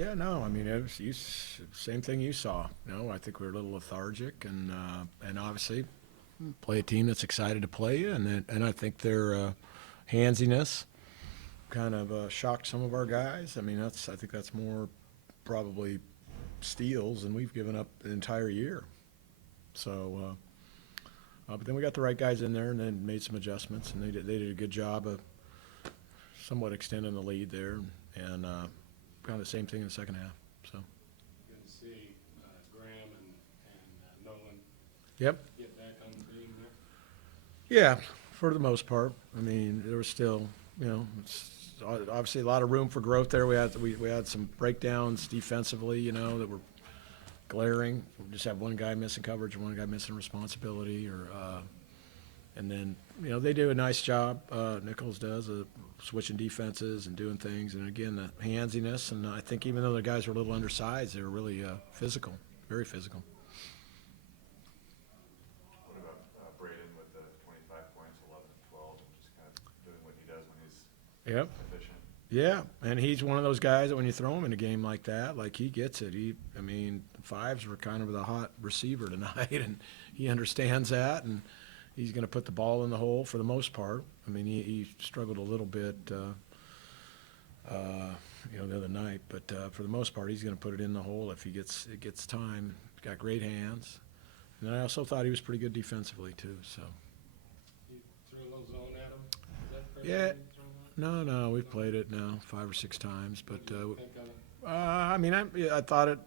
Yeah, no, I mean, it was same thing you saw. I think we were a little lethargic, and obviously play a team that's excited to play you, and I think their handsiness kind of shocked some of our guys. I mean, I think that's more probably steals than we've given up the entire year. So, but then we got the right guys in there, and then made some adjustments, and they did a good job of somewhat extending the lead there, and kind of the same thing in the second half. So. Good to see Graham and Nolan Yep. get back on the beam there. Yeah, for the most part. I mean, there was still, it's obviously a lot of room for growth there. We had some breakdowns defensively, that were glaring. We just have one guy missing coverage, one guy missing responsibility, and then they do a nice job. Nicholls does switching defenses and doing things, and again the handsiness. And I think even though the guys were a little undersized, they were really physical, very physical. What about Braden with the 25 points, 11 and 12, and just kind of doing what he does when he's efficient? Yeah, and he's one of those guys that when you throw him in a game like that, like he gets it. I mean, the fives were kind of the hot receiver tonight, and he understands that, and he's going to put the ball in the hole for the most part. I mean, he struggled a little bit, the other night, but for the most part, he's going to put it in the hole if it gets time. He's got great hands, and I also thought he was pretty good defensively too. So. You threw a little zone at him? Is that the first Yeah. time you thrown that? No, we've played it now 5 or 6 times, but What do you think of it? I mean, I thought it,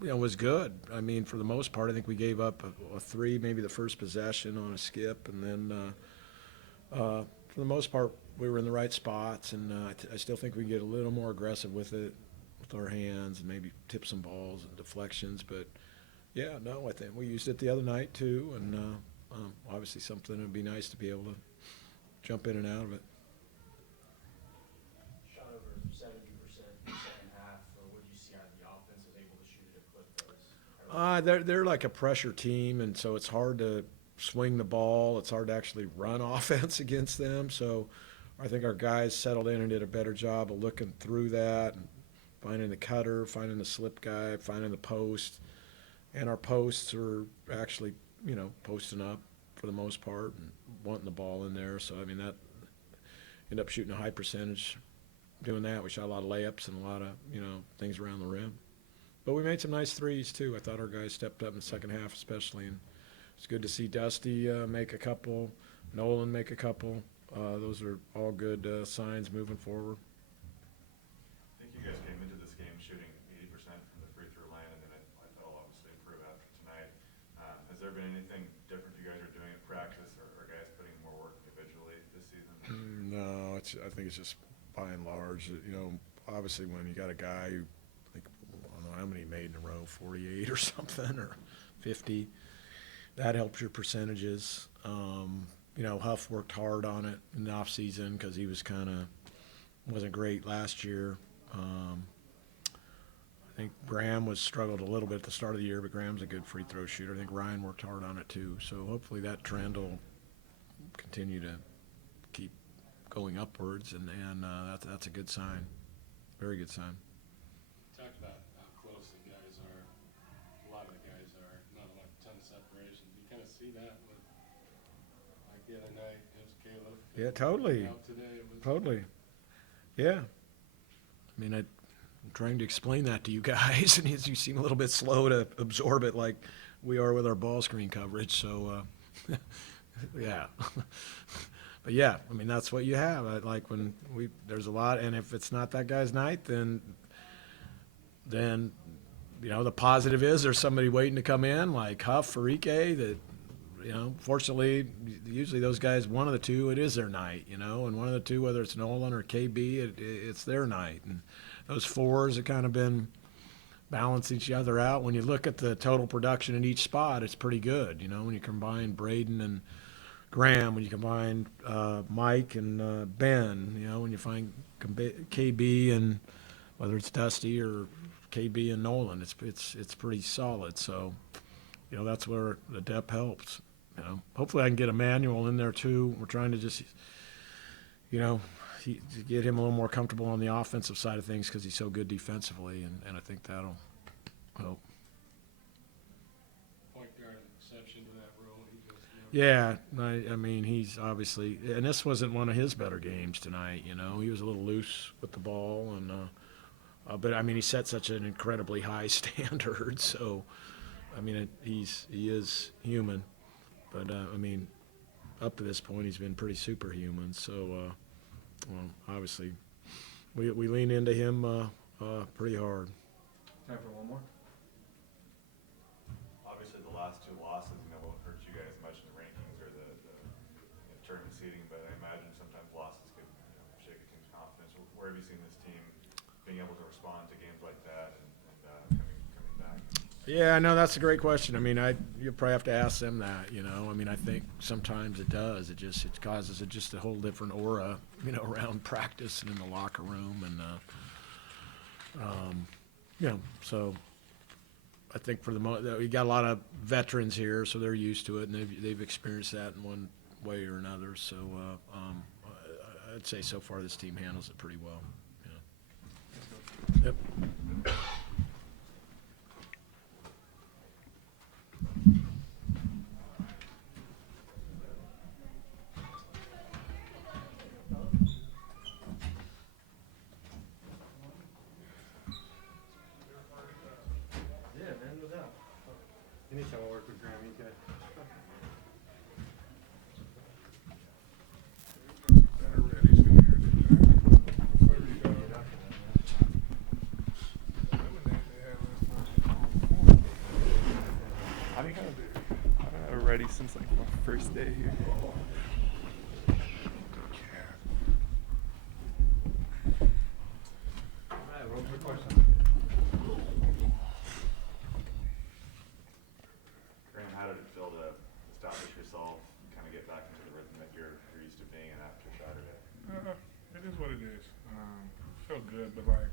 was good. I mean, for the most part, I think we gave up a 3, maybe the first possession on a skip, and then for the most part, we were in the right spots, and I still think we can get a little more aggressive with it, with our hands, and maybe tip some balls and deflections. But yeah, no, I think we used it the other night too, and obviously something that would be nice to be able to jump in and out of it. Shot over 70% in the second half. What did you see out of the offense? Was able to shoot at a clip that was? They're like a pressure team, and so it's hard to swing the ball. It's hard to actually run offense against them. So I think our guys settled in and did a better job of looking through that and finding the cutter, finding the slip guy, finding the post. And our posts are actually, posting up for the most part and wanting the ball in there. So, I mean, that ended up shooting a high percentage doing that. We shot a lot of layups and a lot of, things around the rim. But we made some nice threes, too. I thought our guys stepped up in the second half especially. And it's good to see Dusty make a couple, Nolan make a couple. Those are all good signs moving forward. I think you guys came into this game shooting 80% from the free throw line, and then I thought it'll obviously improve after tonight. Has there been anything different you guys are doing at practice, or guys putting more work individually this season? No, I think it's just by and large, obviously when you got a guy who, I don't know how many he made in a row, 48 or something, or 50, that helps your percentages. Huff worked hard on it in the off season because he wasn't great last year. I think Graham struggled a little bit at the start of the year, but Graham's a good free throw shooter. I think Ryan worked hard on it too. So hopefully that trend will continue to keep going upwards, and that's a good sign, very good sign. Talked about how close the guys are. A lot of the guys are. Not like a ton of separation. Do you kind of see that with, like the other night, it was Caleb? Yeah, totally. Out today, it was Totally. Yeah. I mean, I'm trying to explain that to you guys, and you seem a little bit slow to absorb it like we are with our ball screen coverage. So, yeah. But, yeah, I mean, that's what you have. Like when there's a lot, and if it's not that guy's night, then the positive is there's somebody waiting to come in, like Huff or Ike, that, fortunately, usually those guys, one of the two, it is their night, and one of the two, whether it's Nolan or KB, it's their night. And those fours have kind of been balance each other out. When you look at the total production in each spot, it's pretty good, when you combine Braden and Graham, when you combine Mike and Ben, when you find KB and whether it's Dusty or KB and Nolan, it's pretty solid. So, that's where the depth helps. Hopefully I can get Emmanuel in there too. We're trying to just, to get him a little more comfortable on the offensive side of things because he's so good defensively, and I think that'll help. Point guard exception to that rule. He just never. Yeah, I mean, he's obviously, and this wasn't one of his better games tonight. You know, he was a little loose with the ball, and but I mean, he set such an incredibly high standard. So, I mean, he is human, but I mean, up to this point, he's been pretty superhuman. So, obviously, we lean into him pretty hard. Time for one more. Obviously, the last two losses, won't hurt you guys much in the rankings or the tournament seeding, but I imagine sometimes losses could shake a team's confidence. Where have you seen this team being able to respond to games like that and coming back? Yeah, no, that's a great question. I mean, you probably have to ask them that. I mean, I think sometimes it does. It causes just a whole different aura, around practice and in the locker room, and so I think for the moment we got a lot of veterans here, so they're used to it, and they've experienced that in one way or another. So I'd say so far this team handles it pretty well. Yeah. Yep. Yeah, man, no doubt. Anytime I work with Graham, he can. I've been kind of ready since like my first day here. Alright, one quick question. Graham, how did it feel to establish yourself, kind of get back into the rhythm that you're used to being in after Saturday? It is what it is. Felt good, but like,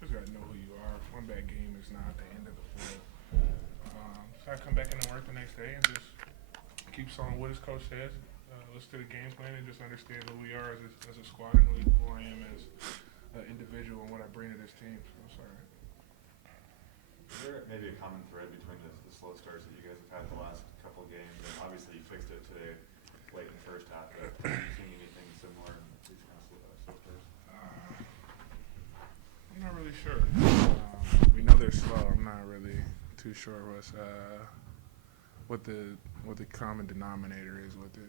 just gotta know who you are. One bad game is not the end of the world. So I come back into work the next day and just keep on what his coach says. Listen to the game plan and just understand who we are as a squad and who I am as an individual and what I bring to this team. So it's all right. Is there maybe a common thread between the slow starts that you guys have had the last couple of games? And obviously you fixed it today late in the first half, but have you seen anything similar in these kind of slow starts? I'm not really sure. We know they're slow. I'm not really too sure what the common denominator is with it.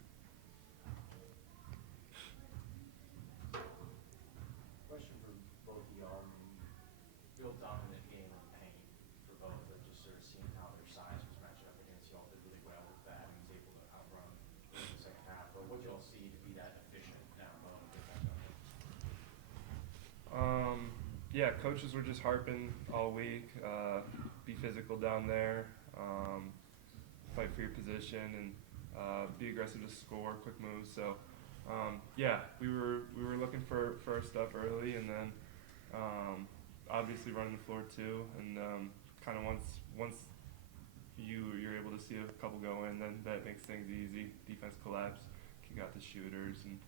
Question for both of y'all. Real dominant game on paint for both, but just sort of seeing how their size was matching up against y'all did really well with that and was able to outrun in the second half. But what y'all see to be that efficient down low and get back up? Yeah, coaches were just harping all week. Be physical down there, fight for your position, and be aggressive to score, quick moves. So, yeah, we were looking for our stuff early, and then obviously running the floor too. And kind of once you're able to see a couple go in, then that makes things easy. Defense collapse, kick out the shooters, and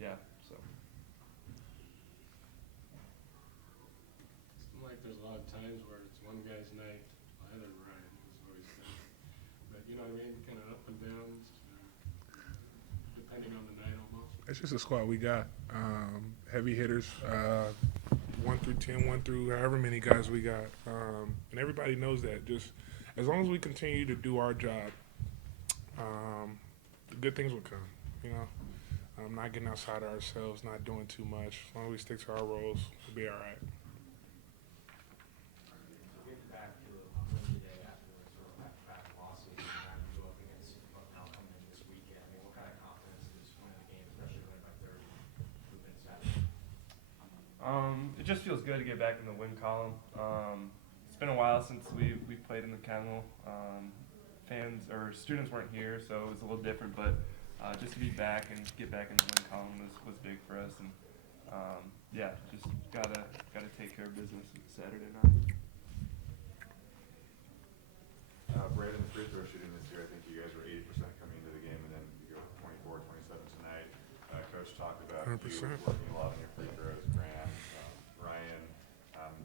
yeah, so. Seems like there's a lot of times where it's one guy's night, either Ryan is always saying. But you know what I mean, kind of up and down, depending on the night almost. It's just a squad we got. Heavy hitters, 1 through 10, 1 through however many guys we got. And everybody knows that. Just as long as we continue to do our job, good things will come, not getting outside of ourselves, not doing too much. As long as we stick to our roles, we'll be all right. Getting back to Wednesday after sort of back-to-back losses and having to go up against now coming in this weekend, I mean, what kind of confidence is winning the game, especially winning by 30, moving Saturday? It just feels good to get back in the win column. It's been a while since we played in the Kennel. Fans or students weren't here, so it was a little different. But just to be back and get back in the win column was big for us. And yeah, just gotta take care of business Saturday night. Braden, free throw shooting this year, I think you guys were 80% coming into the game, and then you go 24, 27 tonight. Coach talked about 100%. you working a lot on your free throws, Graham, Ryan.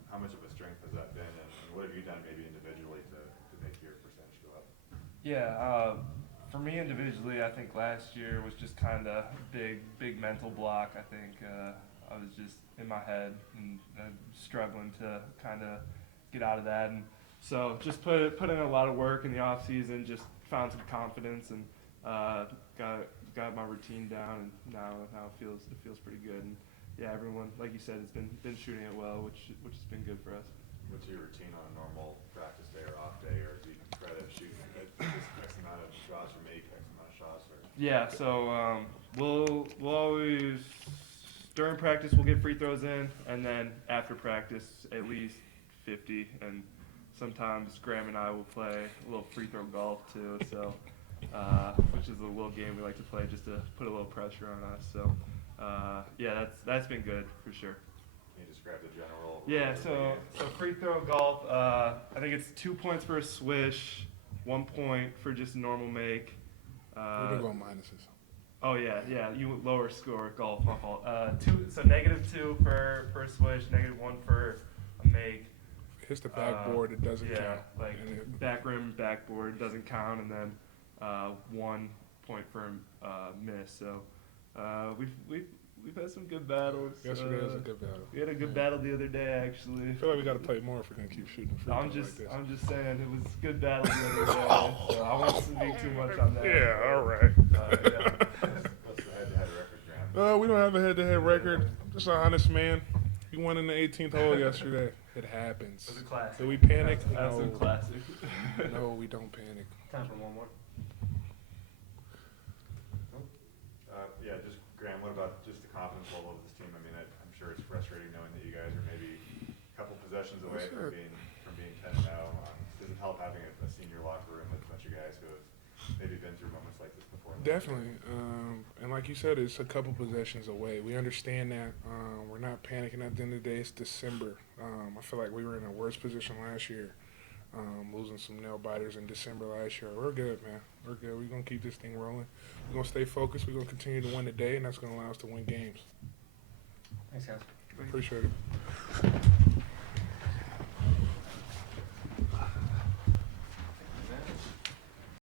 How much of a strength has that been, and what have you done maybe individually to make your percentage go up? Yeah, for me individually, I think last year was just kind of big mental block. I think I was just in my head and struggling to kind of get out of that, and so just put in a lot of work in the off season. Just found some confidence and got my routine down, and now it feels pretty good. And yeah, everyone, like you said, has been shooting it well, which has been good for us. What's your routine on a normal practice day or off day, or do you try to shoot just X amount of shots or make X amount of shots? Or? Yeah, so we'll always during practice we'll get free throws in, and then after practice at least 50, and sometimes Graham and I will play a little free throw golf too. So which is a little game we like to play just to put a little pressure on us. So yeah, that's been good for sure. Can you describe the general? Yeah, so free throw golf, I think it's 2 points for a swish, 1 point for just a normal make. We can go minuses. Oh yeah, you lower score golf, my fault. So -2 for a swish, -1 for a make. Hits the backboard, it doesn't count. Yeah, like back rim, backboard doesn't count, and then 1 point for a miss. So we've had some good battles. Yesterday was a good battle. We had a good battle the other day, actually. I feel like we got to play more if we're gonna keep shooting free I'm throws like this. just saying it was a good battle the other day. So I won't speak too much on that. Yeah, all right. Yeah. What's the head-to-head record, Graham? We don't have a head-to-head record. I'm just an honest man. We won in the 18th hole yesterday. It happens. It was a classic. Do we panic? That's a No. classic. No, we don't panic. Time for one more. Yeah, just Graham, what about just the confidence level of this team? I mean, I'm sure it's frustrating knowing that you guys are maybe a couple possessions away from being 10-0. Does it help having a senior locker room with a bunch of guys who have maybe been through moments like this before? Definitely. And like you said, it's a couple possessions away. We understand that. We're not panicking at the end of the day. It's December. I feel like we were in a worse position last year, losing some nail biters in December last year. We're good, man. We're good. We're going to keep this thing rolling. We're going to stay focused. We're going to continue to win the day, and that's going to allow us to win games. Thanks, guys. Appreciate it.